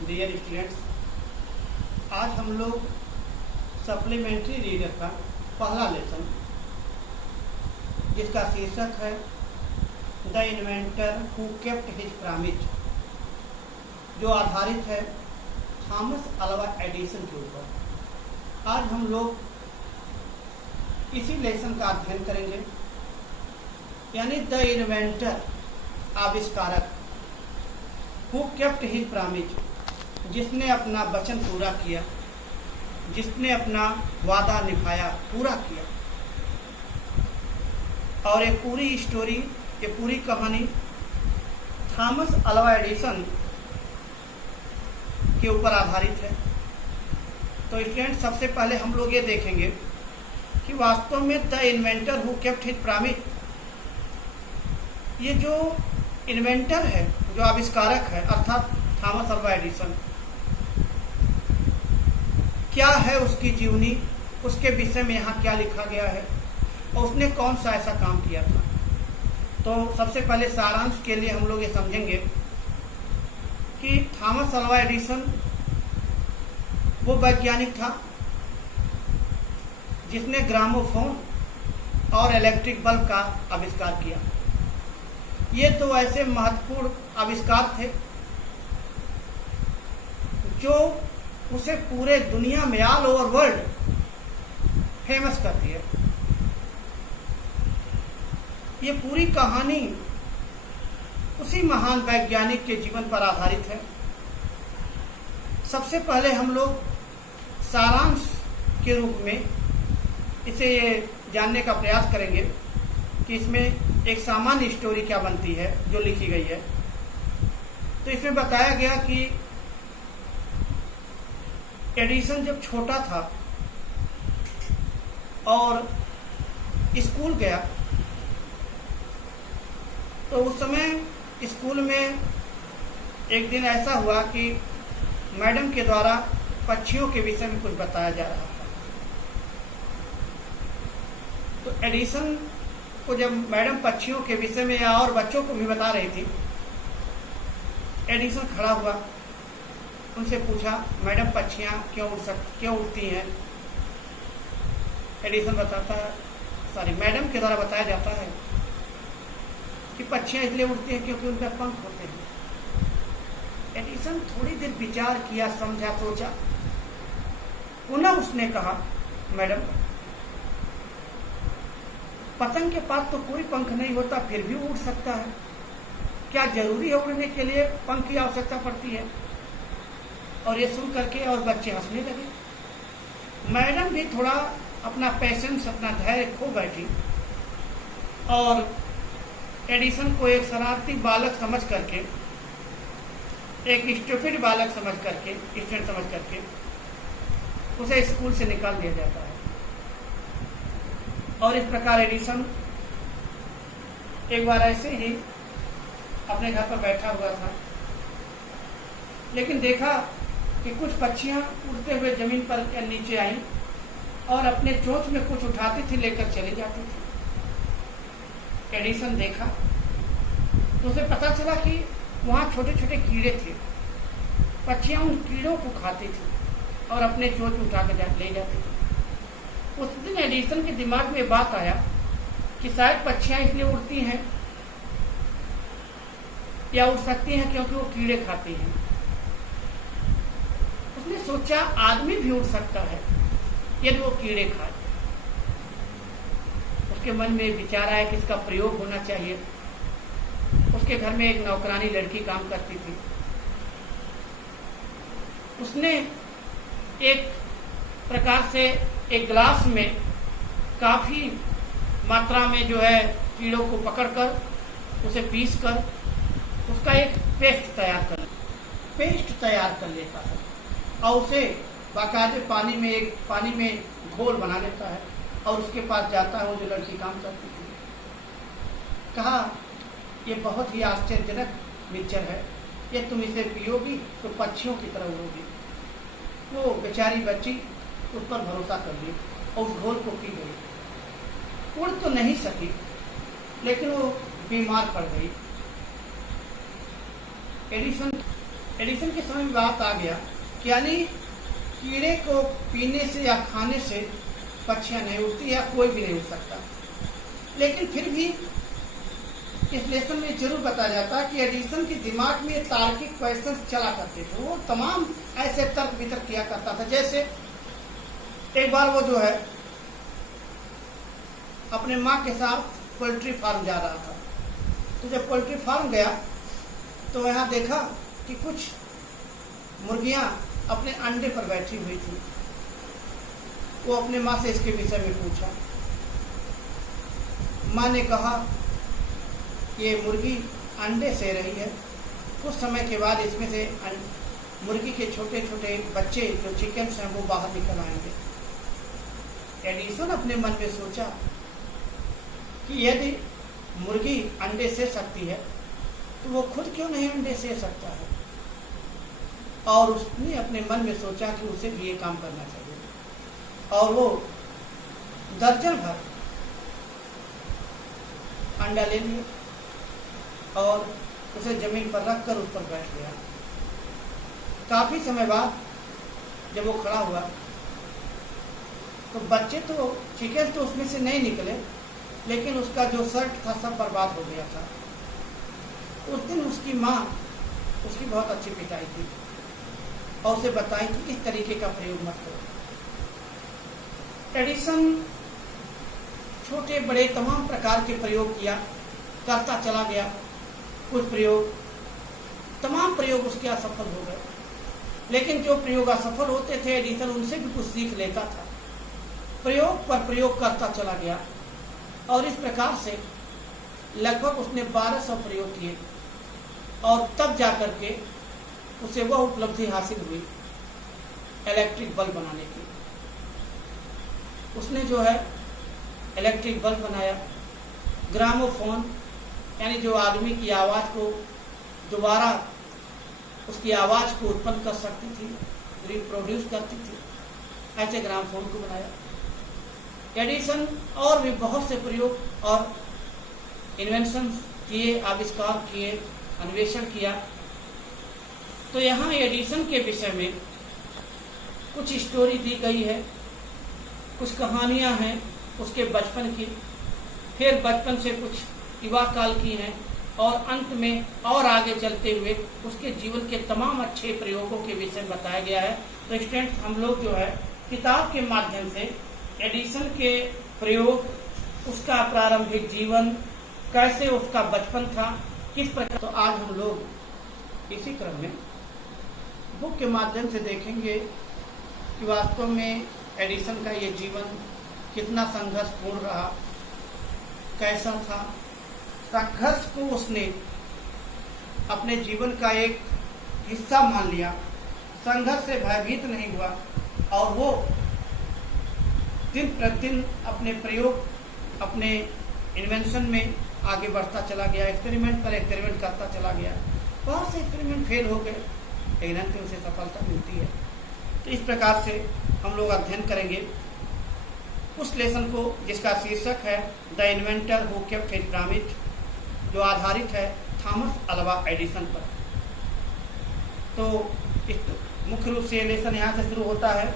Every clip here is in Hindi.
डियर स्टूडेंट्स, आज हम लोग सप्लीमेंट्री रीडर का पहला लेसन जिसका शीर्षक है the inventor who kept his promise, जो आधारित है थॉमस अल्वा एडिसन के ऊपर। आज हम लोग इसी लेसन का अध्ययन करेंगे, यानी द इन्वेंटर आविष्कारक, हु केप्ट हिज प्रॉमिस, जिसने अपना वचन पूरा किया, जिसने अपना वादा निभाया, पूरा किया। और ये पूरी स्टोरी, ये पूरी कहानी थॉमस अल्वा एडिसन के ऊपर आधारित है। तो स्टूडेंट, सबसे पहले हम लोग ये देखेंगे कि वास्तव में the inventor who kept his promise, ये जो इन्वेंटर है, जो आविष्कारक है, अर्थात थॉमस अल्वा एडिसन, क्या है उसकी जीवनी, उसके विषय में यहाँ क्या लिखा गया है और उसने कौन सा ऐसा काम किया था। तो सबसे पहले सारांश के लिए हम लोग ये समझेंगे कि थॉमस अल्वा एडिसन वो वैज्ञानिक था जिसने ग्रामोफोन और इलेक्ट्रिक बल्ब का आविष्कार किया। ये दो ऐसे महत्वपूर्ण आविष्कार थे जो उसे पूरे दुनिया में, ऑल ओवर वर्ल्ड, फेमस कर दिया। ये पूरी कहानी उसी महान वैज्ञानिक के जीवन पर आधारित है। सबसे पहले हम लोग सारांश के रूप में इसे ये जानने का प्रयास करेंगे कि इसमें एक सामान्य स्टोरी क्या बनती है जो लिखी गई है। तो इसमें बताया गया कि एडिसन जब छोटा था और स्कूल गया, तो उस समय स्कूल में एक दिन ऐसा हुआ कि मैडम के द्वारा पक्षियों के विषय में कुछ बताया जा रहा था। तो एडिसन को जब मैडम पक्षियों के विषय में या और बच्चों को भी बता रही थी, एडिसन खड़ा हुआ, उनसे पूछा, मैडम पक्षियां क्यों उड़ती हैं? एडिसन मैडम के द्वारा बताया जाता है कि पक्षियां इसलिए उड़ती हैं क्योंकि उनका पंख होते हैं। एडिसन थोड़ी देर विचार किया, समझा, सोचा, पुनः उसने कहा, मैडम, पतंग के पास तो कोई पंख नहीं होता, फिर भी उड़ सकता है। क्या जरूरी है उड़ने के लिए पंख की आवश्यकता पड़ती है? और ये सुन करके और बच्चे हंसने लगे। मैडम भी थोड़ा अपना पैशंस, अपना धैर्य खो बैठी और एडिसन को एक शरारती बालक समझ करके, एक स्टूपिड बालक समझ करके, स्टूडेंट समझ करके उसे स्कूल से निकाल दिया जाता है। और इस प्रकार एडिसन एक बार ऐसे ही अपने घर पर बैठा हुआ था, लेकिन देखा कि कुछ पक्षियां उड़ते हुए जमीन पर या नीचे आई और अपने चोंच में कुछ उठाती थी, लेकर चली जाती थी। एडिसन देखा तो उसे पता चला कि वहां छोटे छोटे कीड़े थे। पक्षियां उन कीड़ों को खाती थी और अपने चोंच में उठा कर ले जाती थी। उस दिन एडिसन के दिमाग में बात आया कि शायद पक्षियां इसलिए उड़ती हैं या उड़ सकती हैं क्योंकि वो कीड़े खाती हैं। उसने सोचा, आदमी भी उड़ सकता है यदि वो कीड़े खाए। उसके मन में विचार आया कि इसका प्रयोग होना चाहिए। उसके घर में एक नौकरानी लड़की काम करती थी। उसने एक प्रकार से एक ग्लास में काफी मात्रा में जो है कीड़ों को पकड़कर उसे पीसकर उसका एक पेस्ट तैयार कर लेता है और उसे बाकायदे पानी में घोल बना लेता है और उसके पास जाता है वो जो लड़की काम करती थी। कहा, ये बहुत ही आश्चर्यजनक मिक्सचर है, ये तुम इसे पियोगी तो पक्षियों की तरह उड़ोगी। वो बेचारी बच्ची उस पर भरोसा कर ली और उस घोल को पी गई। उड़ तो नहीं सकी, लेकिन वो बीमार पड़ गई। एडिसन एडिसन के समय में बात आ गया कि यानी कीड़े को पीने से या खाने से पक्षियां नहीं उड़ती या कोई भी नहीं उड़ सकता। लेकिन फिर भी इस लेसन में जरूर बताया जाता है कि एडिसन के दिमाग में तार्किक क्वेश्चन चला करते थे। वो तमाम ऐसे तर्क वितर्क किया करता था। जैसे एक बार वो जो है अपने माँ के साथ पोल्ट्री फार्म जा रहा था। तो जब पोल्ट्री फार्म गया तो यहाँ देखा कि कुछ मुर्गियां अपने अंडे पर बैठी हुई थी। वो अपने माँ से इसके विषय में पूछा। माँ ने कहा कि ये मुर्गी अंडे से रही है, कुछ समय के बाद इसमें से मुर्गी के छोटे छोटे बच्चे जो चिकन्स हैं वो बाहर निकल आएंगे। एडिसन अपने मन में सोचा कि यदि मुर्गी अंडे से सकती है तो वो खुद क्यों नहीं अंडे से सकता है। और उसने अपने मन में सोचा कि उसे भी ये काम करना चाहिए। और वो दर्जन भर अंडा ले लिया और उसे जमीन पर रखकर उस पर बैठ गया। काफी समय बाद जब वो खड़ा हुआ तो बच्चे तो चिकन तो उसमें से नहीं निकले, लेकिन उसका जो शर्ट था सब बर्बाद हो गया था। उस दिन उसकी माँ उसकी बहुत अच्छी पिटाई थी और उसे बताई कि इस तरीके का प्रयोग मत करो। एडिसन छोटे बड़े तमाम प्रकार के प्रयोग करता चला गया। कुछ तमाम प्रयोग उसके असफल हो गए, लेकिन जो प्रयोग असफल होते थे एडिसन उनसे भी कुछ सीख लेता था। प्रयोग पर प्रयोग करता चला गया और इस प्रकार से लगभग उसने 1200 प्रयोग किए और तब जाकर के उसे वह उपलब्धि हासिल हुई इलेक्ट्रिक बल्ब बनाने की। उसने जो है इलेक्ट्रिक बल्ब बनाया। ग्रामोफोन यानी जो आदमी की आवाज़ को दोबारा उसकी आवाज़ को उत्पन्न कर सकती थी, रिप्रोड्यूस करती थी, ऐसे ग्रामोफोन को बनाया। एडिसन और भी बहुत से प्रयोग और इन्वेंशन किए, आविष्कार किए, अन्वेषण किया। तो यहाँ एडिसन के विषय में कुछ स्टोरी दी गई है, कुछ कहानियाँ हैं उसके बचपन की, फिर बचपन से कुछ युवा काल की हैं और अंत में और आगे चलते हुए उसके जीवन के तमाम अच्छे प्रयोगों के विषय में बताया गया है। तो स्टूडेंट्स, हम लोग जो है किताब के माध्यम से एडिसन के प्रयोग, उसका प्रारंभिक जीवन, कैसे उसका बचपन था, किस प्रकार, तो आज हम लोग इसी क्रम में बुक के माध्यम से देखेंगे कि वास्तव में एडिसन का ये जीवन कितना संघर्षपूर्ण रहा, कैसा था। संघर्ष को उसने अपने जीवन का एक हिस्सा मान लिया, संघर्ष से भयभीत नहीं हुआ और वो दिन प्रतिदिन अपने प्रयोग, अपने इन्वेंशन में आगे बढ़ता चला गया। एक्सपेरिमेंट पर एक्सपेरिमेंट करता चला गया। बहुत से एक्सपेरिमेंट फेल हो गए, लेकिन अंत में उसे सफलता मिलती है। तो इस प्रकार से हम लोग अध्ययन करेंगे उस लेसन को जिसका शीर्षक है the inventor who kept his promise, जो आधारित है थॉमस अल्वा एडिसन पर। तो मुख्य रूप से लेसन यहाँ से शुरू होता है।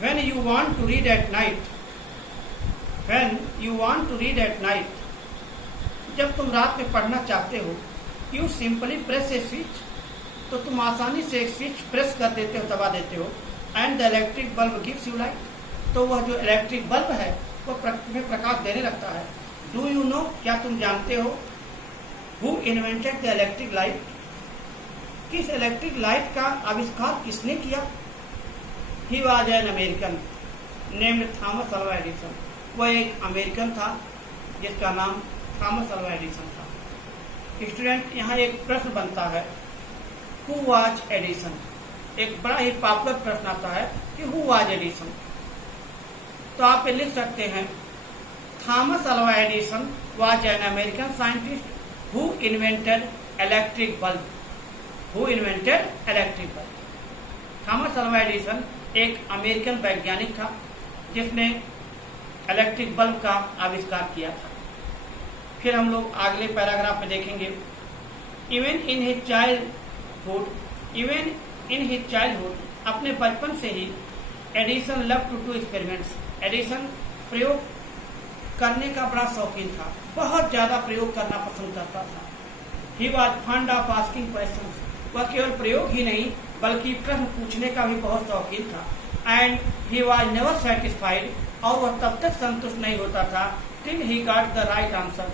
When you want to read at night, जब तुम रात में पढ़ना चाहते हो, you simply press a switch, तो तुम आसानी से एक स्विच प्रेस कर देते हो, दबा देते हो, and the electric bulb gives you light, तो वह जो इलेक्ट्रिक बल्ब है वह प्रकाश देने लगता है। Do you know, क्या तुम जानते हो, who invented the electric light, किस इलेक्ट्रिक लाइट का आविष्कार किसने किया? He was an American named Thomas Alva Edison, वह एक अमेरिकन था जिसका नाम थॉमस अल्वा एडिसन था। स्टूडेंट, यहाँ एक प्रश्न बनता है, हु वाज एडिसन। एक बड़ा ही पॉपुलर प्रश्न आता है कि हु वाज एडिसन। तो आप लिख सकते हैं, Thomas Alva Edison was an American scientist who invented electric bulb. Thomas Alva Edison एक अमेरिकन वैज्ञानिक था जिसने इलेक्ट्रिक बल्ब का आविष्कार किया था। फिर हम लोग अगले पैराग्राफ में देखेंगे, इवन इन हिज चाइल्डहुड अपने बचपन से ही Edison love to do experiments. Edison प्रयोग करने का बड़ा शौकीन था, बहुत ज्यादा प्रयोग करना पसंद करता था। He was fund of asking question, वह केवल प्रयोग ही नहीं बल्कि प्रश्न पूछने का भी बहुत शौकीन था। And he was never satisfied, और वह तब तक संतुष्ट नहीं होता था till he got the right answer,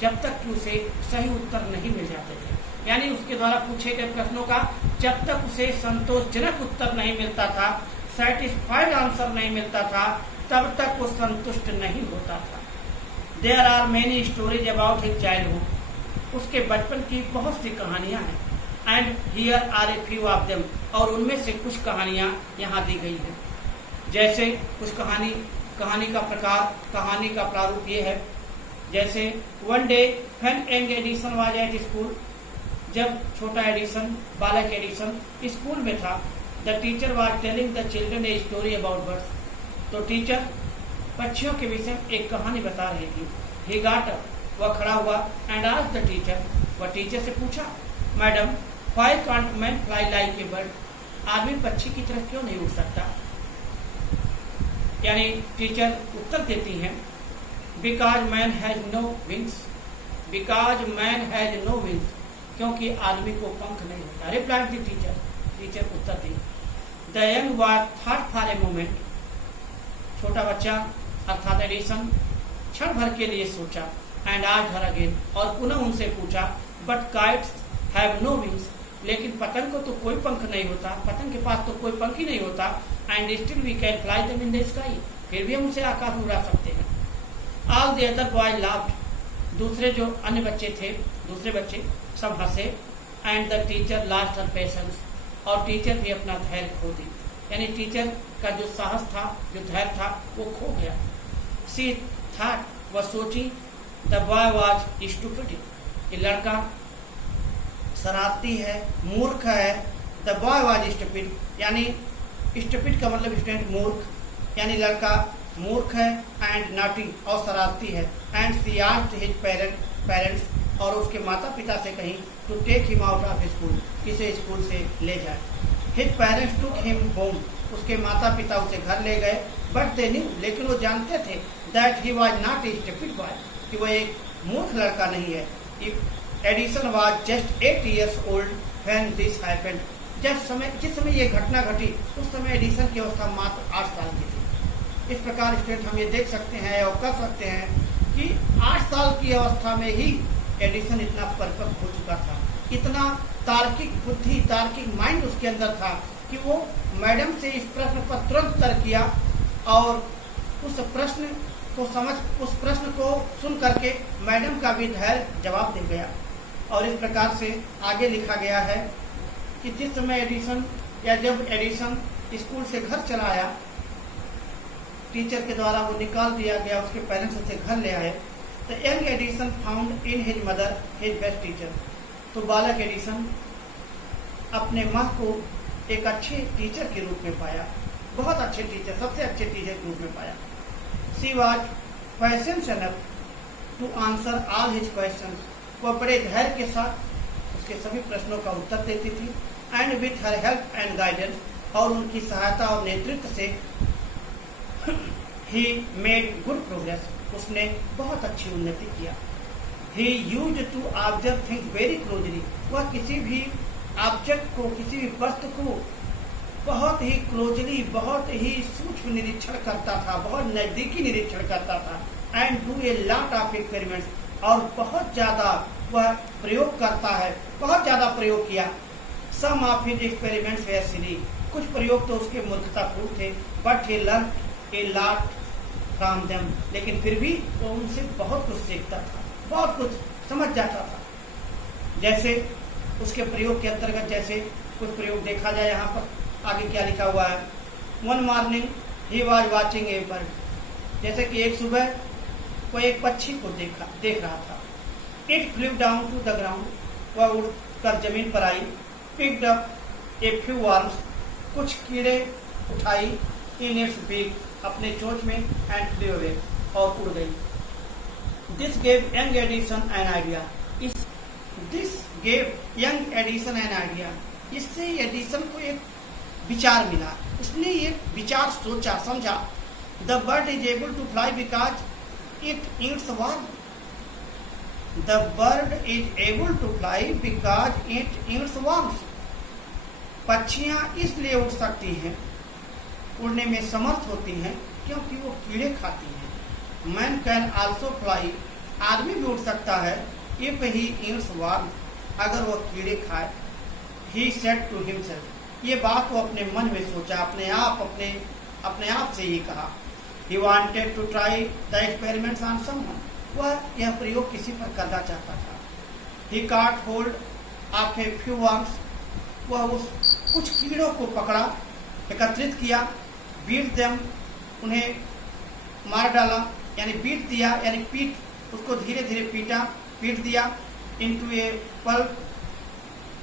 जब तक कि उसे सही उत्तर नहीं मिल जाते थे। यानी उसके द्वारा पूछे गए प्रश्नों का जब तक उसे संतोषजनक उत्तर नहीं मिलता था, सेटिस्फाइड आंसर नहीं मिलता था, तब तक वो संतुष्ट नहीं होता था। There are many stories about his childhood, उसके बचपन की बहुत सी कहानियां हैं। And here are a few of them, और उनमें से कुछ कहानियां यहाँ दी गई है। जैसे कुछ कहानी का प्रकार, कहानी का प्रारूप ये है। जैसे one day when young Edison was at school, जब छोटा एडिसन, बालक एडिसन स्कूल में था, the teacher was telling the children a story about birds, तो टीचर पक्षियों के विषय में एक कहानी बता रही थी। ही गॉट अप, वह खड़ा हुआ, एंड आस्क्ड द टीचर, वह टीचर से पूछा, madam why can't man fly like a bird, आदमी पक्षी की तरह क्यों नहीं उड़ सकता। यानी टीचर उत्तर देती हैं, because man has no wings, because man has no wings, क्योंकि आदमी को पंख नहीं होता। रिप्लाइड द टीचर उत्तर दी। The young boy thought for a moment, छोटा बच्चा अर्थात एडिसन क्षण भर के लिए सोचा। एंड आस्क्ड हर अगेन, और पुनः उनसे पूछा, but kites have no wings, लेकिन पतंग को तो कोई पंख नहीं होता, पतंग के पास तो कोई पंख ही नहीं होता। And still we can fly them in the sky, फिर भी हम उसे आकाश में उड़ा सकते हैं। All the other boy laughed, दूसरे जो अन्य बच्चे थे, दूसरे बच्चे सब हंसे। And the teacher lost her patience, और टीचर भी अपना धैर्य खो दी। यानी टीचर का जो साहस था, जो धैर्य था, वो खो गया। सी थॉट, वह सोची, द बॉय वाज स्टूपिड, ये लड़का शरारती है, मूर्ख है। द बॉय वाज स्टूपिड, यानी स्टूपिड का मतलब स्टूडेंट मूर्ख, यानी लड़का मूर्ख है। एंड नॉटी, और शरारती है। And she asked his parents, और उसके माता पिता से कहीं to take him out of school, किसे स्कूल से ले जाए। His parents took him home, उसके माता पिता उसे घर ले गए। बट दे न्यू, लेकिन वो जानते थे, that he was not a stupid boy, कि वह एक मूर्ख लड़का नहीं है। Edison was just 8 years old when this happened, जिस समय ये घटना घटी उस समय एडिसन की अवस्था मात्र 8 साल की थी। इस प्रकार स्टूडेंट हम ये देख सकते हैं और कर सकते हैं कि 8 साल की अवस्था में ही एडिसन इतना परफेक्ट हो चुका था, इतना तार्किक बुद्धि, तार्किक माइंड उसके अंदर था कि वो मैडम से इस प्रश्न पर तुरंत उत्तर किया, और उस प्रश्न को सुन करके मैडम का भी धैर्य जवाब दे गया। और इस प्रकार से आगे लिखा गया है कि जिस समय एडिसन, या जब एडिसन स्कूल से घर चला आया, टीचर के द्वारा वो निकाल दिया गया, उसके पेरेंट्स उसे घर ले आए। The young Edison found in his mother his best teacher, तो बालक एडिसन अपने माँ को एक अच्छे टीचर के रूप में पाया, बहुत अच्छे टीचर, सबसे अच्छे टीचर के रूप में पाया। She was patient enough to answer all his question, वह बड़े धैर्य के साथ उसके सभी प्रश्नों का उत्तर देती थी। And with her help and guidance, और उनकी सहायता और नेतृत्व से ही मेड गुड प्रोग्रेस, उसने बहुत अच्छी उन्नति किया। He used to observe things very closely, वह किसी भी ऑब्जेक्ट को, किसी भी वस्तु को बहुत ही क्लोजली, बहुत ही सूक्ष्म निरीक्षण करता था, बहुत नजदीकी निरीक्षण करता था। And do a lot of experiments, और बहुत ज्यादा वह प्रयोग करता है, बहुत ज्यादा प्रयोग किया। सम ऑफ हिज एक्सपेरिमेंट्स वेर सिली, कुछ प्रयोग तो उसके मूर्खतापूर्ण थे। But he learn a lot from them, लेकिन फिर भी वो उनसे बहुत कुछ सीखता था, बहुत कुछ समझ जाता था। जैसे उसके प्रयोग के अंतर्गत जैसे कुछ प्रयोग देखा जाए, यहाँ पर आगे क्या लिखा हुआ है। One morning he was watching A bird, जैसे कि एक सुबह वो एक पक्षी को देख रहा था। It flew down to the ground, वह उड़कर जमीन पर आई। Picked up a few worms, कुछ कीड़े उठाई। इन इट्स बीक, अपने चोंच में एंड फ्लेw अवे, और उड़ गई। This gave young Edison an idea. This gave young Edison an idea. इससे एडिसन को एक विचार मिला। उसने ये विचार सोचा, समझा। The bird is able to fly because it eats worm. The bird is able to fly because it eats worms. पक्षियां इसलिए उड़ सकती हैं, उड़ने में समर्थ होती हैं, क्योंकि वो कीड़े खाती हैं। Man can also fly. आदमी भी उड़ सकता है इफ ही ईट्स वर्म्स, अगर वो कीड़े खाए। He said to himself. ये बात वो अपने मन में सोचा, अपने आप से ही कहा। He wanted to try the experiments on someone. वह यह प्रयोग किसी पर करना चाहता था। He caught hold of a few worms. वह उस कुछ कीड़ों को पकड़ा, एकत्रित किया। बीट देम, उन्हें मार डाला, यानी बीट दिया, यानी उसको धीरे धीरे पीट दिया। इनटू ए पल्प,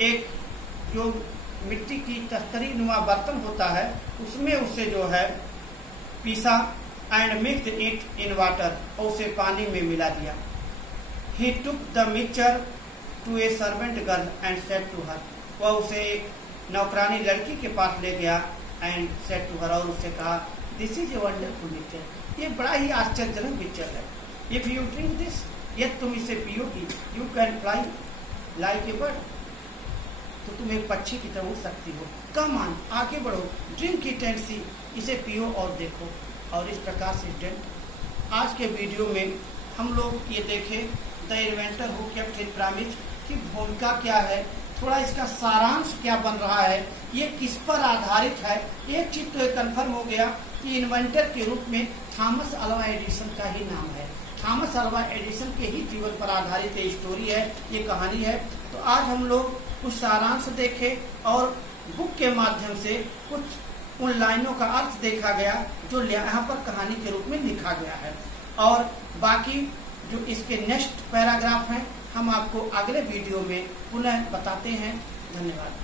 एक जो मिट्टी की तस्तरी नुमा बर्तन होता है, उसमें उसे जो है पीसा। And mixed it in water, और उसे पानी में मिला दिया। He took the mixture to a servant girl and said to her. वह उसे एक नौकरानी लड़की के पास ले गया। एंड सेड टू हर, और उससे कहा, this is a wonderful mixture. ये बड़ा ही आश्चर्यजनक मिक्सचर है। इफ यू ड्रिंक दिस, यदि तुम इसे पियोगी, you can fly like a bird, तो तुम एक पक्षी की तरह उड़ सकती हो। कम ऑन, आगे बढ़ो, ड्रिंक इट एंड सी, इसे पियो और देखो। और इस प्रकार से स्टूडेंट, आज के वीडियो में हम लोग ये देखें the inventor who kept his promise की भूमिका क्या है, थोड़ा इसका सारांश क्या बन रहा है, ये किस पर आधारित है। एक चीज तो कंफर्म हो गया कि इन्वेंटर के रूप में थॉमस अल्वा एडिसन का ही नाम है। थॉमस अल्वा एडिसन के ही जीवन पर आधारित ये स्टोरी है, ये कहानी है। तो आज हम लोग कुछ सारांश देखे और बुक के माध्यम से कुछ उन लाइनों का अर्थ देखा गया जो यहाँ पर कहानी के रूप में लिखा गया है। और बाकी जो इसके नेक्स्ट पैराग्राफ हैं, हम आपको अगले वीडियो में पुनः बताते हैं। धन्यवाद।